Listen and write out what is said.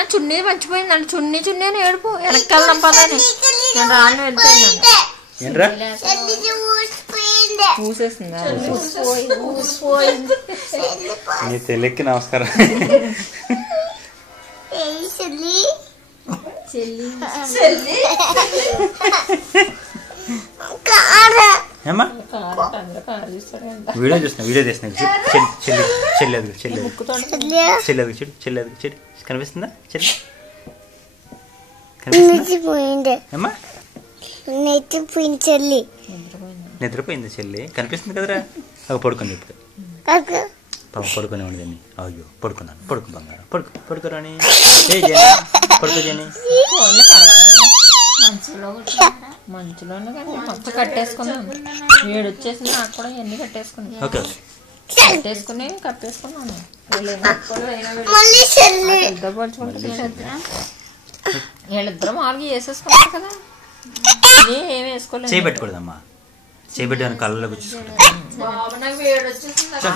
అయినా చున్నీ మర్చిపోయిందండి. చున్నీ అని ఏడుపు వెనక్కి వెళ్దాం పదని నేను రాను వెళ్ళిపోయిందండి. చెల్లికి నమస్కారం. వీడియో తీస్తున్నా చెల్లేదు కనిపిస్తుందా? చెల్లి నిద్రపోయింది చెల్లి కనిపిస్తుంది కదరా. పడుకుంది ఇప్పుడు పడుకునే ఉండదని. అయ్యో పడుకున్నాను. పడుకు బంగారం పడుకోరాని పడుకో జని. మంచులోనే కానీ మొత్తం కట్టేసుకున్నాను. వేడి వచ్చేసింది నాకు కూడా ఇవన్నీ కట్టేసుకున్నాను. కట్టేసుకుని కప్పేసుకున్నాను. వీళ్ళిద్దరు మామూలుగా వేసేసుకున్నారు కదా. ఏం వేసుకోలేదు. చేయబెట్టకూడదమ్మా. చేయబెట్టాను కళ్ళలో వేడి వచ్చేసింది.